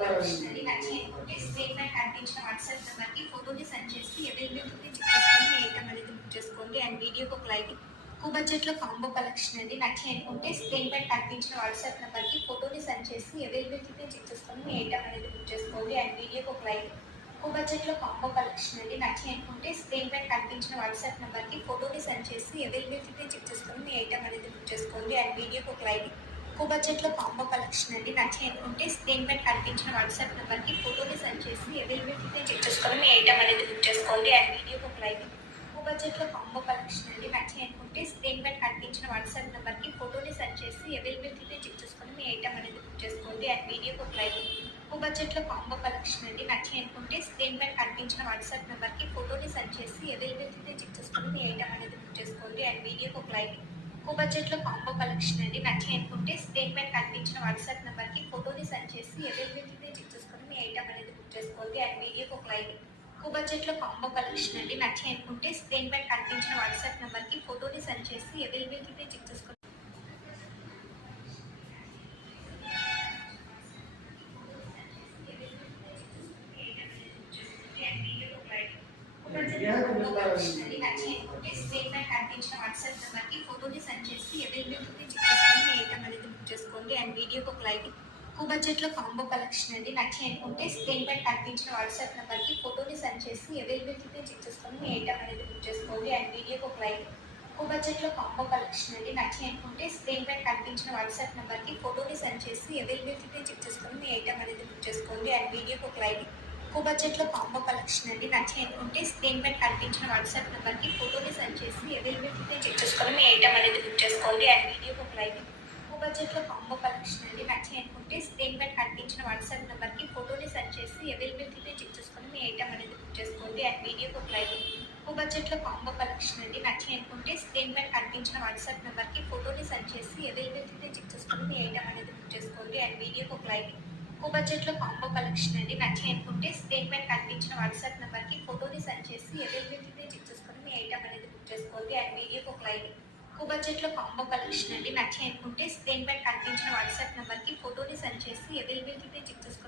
కలెక్షనరీ నచ్చి అనుకుంటే స్క్రీన్ పై కనిపించిన వాట్సాప్ నెంబర్కి ఫోటోని సెండ్ చేసి అవైలబిలిటీ చెక్ చేసుకొని మీ ఐటమ్ అనేది బుక్ చేసుకోండి అండ్ వీడియోకి ఒక లైక్. ఎక్కువ బడ్జెట్లో కాంబో కలెక్షన్ అనేది నచ్చి అనుకుంటే స్క్రీన్ పై కనిపించిన వాట్సాప్ నెంబర్కి ఫోటోని సెండ్ చేసి అవైలబిలిటీని చెక్ చేసుకొని మీ ఐటమ్ అనేది బుక్ చేసుకోండి అండ్ వీడియోకి ఒక లైక్. ఎక్కువ బడ్జెట్లో కాంబో కలెక్షన్ అనేది నచ్చి అనుకుంటే స్క్రీన్ పై కనిపించిన వాట్సాప్ నెంబర్కి ఫోటోని సెండ్ చేసి అవైలబిలిటీని చెక్ చేసుకొని మీ ఐటమ్ అనేది బుక్ చేసుకోండి అండ్ వీడియోకి ఒక లైక్. ఎక్కువ బడ్జెట్లో కాంబో కలెక్షన్ అండి నచ్చి అనుకుంటే స్క్రీన్ పై కనిపించిన వాట్సాప్ నెంబర్కి ఫోటోని సెండ్ చేసి అవైలబిలిటీని చెక్ చేసుకొని మీ ఐటమ్ అనేది బుక్ చేసుకోండి అండ్ వీడియోకి ఒక లైక్. ఎక్కువ బడ్జెట్లో కాంబో కలెక్షన్ అండి నచ్చి అనుకుంటే స్క్రీన్ పై కనిపించిన వాట్సాప్ నెంబర్కి ఫోటోని సెండ్ చేసి అవైలబిలిటీని చెక్ చేసుకొని మీ ఐటమ్ అనేది బుక్ చేసుకోండి అండ్ వీడియోకి ఒక లైక్. ఎక్కువ బడ్జెట్లో కాంబో కలెక్షన్ అండి నచ్చి అనుకుంటే స్క్రీన్ పై కనిపించిన వాట్సాప్ నెంబర్కి ఫోటోని సెండ్ చేసి అవైలబిలిటీని చెక్ చేసుకొని మీ ఐటమ్ అనేది బుక్ చేసుకోండి అండ్ వీడియోకి ఒక లైక్. ఎక్కువ బడ్జెట్లో కాంబో కలెక్షన్ అండి నచ్చి అనుకుంటే స్క్రీన్ పై కనిపించిన వాట్సాప్ నెంబర్కి ఫోటోని సెండ్ చేసి అవైలబిలిటీని చెక్ చేసుకొని మీ ఐటమ్ అనేది బుక్ చేసుకోండి అండ్ వీడియోకి ఒక లైక్. ఎక్కువ బడ్జెట్లో కాంబో కలెక్షన్ అండి నచ్చి అనుకుంటే స్క్రీన్ పై కనిపించిన వాట్సాప్ నెంబర్కి ఫోటోని సెండ్ చేసి అవైలబిలిటీని చెక్ చేసుకొని నచ్చి అనుకుంటే స్క్రీన్ పై కనిపించిన వాట్సాప్ నెంబర్కి ఫోటోని సెండ్ చేసి అవైలబిలిటీని చెక్ చేసుకొని మీ ఐటమ్ అనేది బుక్ చేసుకోండి అండ్ వీడియోకి ఒక లైక్. ఎక్కువ బడ్జెట్లో కాంబో కలెక్షన్ అండి నచ్చి అనుకుంటే స్క్రీన్ పై కనిపించిన వాట్సాప్ నెంబర్కి ఫోటోని సెండ్ చేసి అవైలబిలిటీని చెక్ చేసుకొని మీ ఐటమ్ అనేది బుక్ చేసుకోండి అండ్ వీడియోకి ఒక లైక్. ఎక్కువ బడ్జెట్లో కాంబో కలెక్షన్ అండి నచ్చి అనుకుంటే స్క్రీన్ పై కనిపించిన వాట్సాప్ నెంబర్కి ఫోటోని సెండ్ చేసి అవైలబిలిటీని చెక్ చేసుకొని మీ ఐటమ్ అనేది బుక్ చేసుకోండి అండ్ వీడియోకి ఒక లైక్. ఎక్కువ బడ్జెట్లో కాంబో కలెక్షన్ అండి నచ్చి అనుకుంటే స్క్రీన్ పై కనిపించిన వాట్సాప్ నెంబర్కి ఫోటోని సెండ్ చేసి అవైలబిలిటీని చెక్ చేసుకొని మీ ఐటమ్ అనేది బుక్ చేసుకోండి అండ్ వీడియోకి ఒక లైక్. ఎక్కువ బడ్జెట్లో కాంబో కలెక్షన్ అండి నచ్చి అనుకుంటే స్క్రీన్ పై కనిపించిన వాట్సాప్ నెంబర్కి ఫోటోని సెండ్ చేసి అవైలబిలిటీని చెక్ చేసుకొని మీ ఐటమ్ అనేది బుక్ చేసుకోండి అండ్ వీడియోకి ఒక లైక్. ఎక్కువ బడ్జెట్లో కాంబో కలెక్షన్ అండి నచ్చి అనుకుంటే స్క్రీన్ పై కనిపించిన వాట్సాప్ నెంబర్కి ఫోటోని సెండ్ చేసి అవైలబిలిటీని చెక్ చేసుకొని మీ ఐటమ్ అనేది బుక్ చేసుకోండి అండ్ వీడియోకి ఒక లైక్. ఎక్కువ బడ్జెట్లో కాంబో కలెక్షన్ అండి నచ్చి అనుకుంటే స్క్రీన్ పై కనిపించిన వాట్సాప్ నెంబర్కి ఫోటోని సెండ్ చేసి అవైలబిలిటీని చెక్ చేసుకొని మీ ఐటమ్ అనేది బుక్ చేసుకోండి అండ్ వీడియోకి ఒక లైక్. ఎక్కువ బడ్జెట్లో కాంబో కలెక్షన్ అండి నచ్చి అనుకుంటే స్క్రీన్ పై కనిపించిన వాట్సాప్ నెంబర్కి ఫోటోని సెండ్ చేసి అవైలబిలిటీని చెక్ చేసుకొని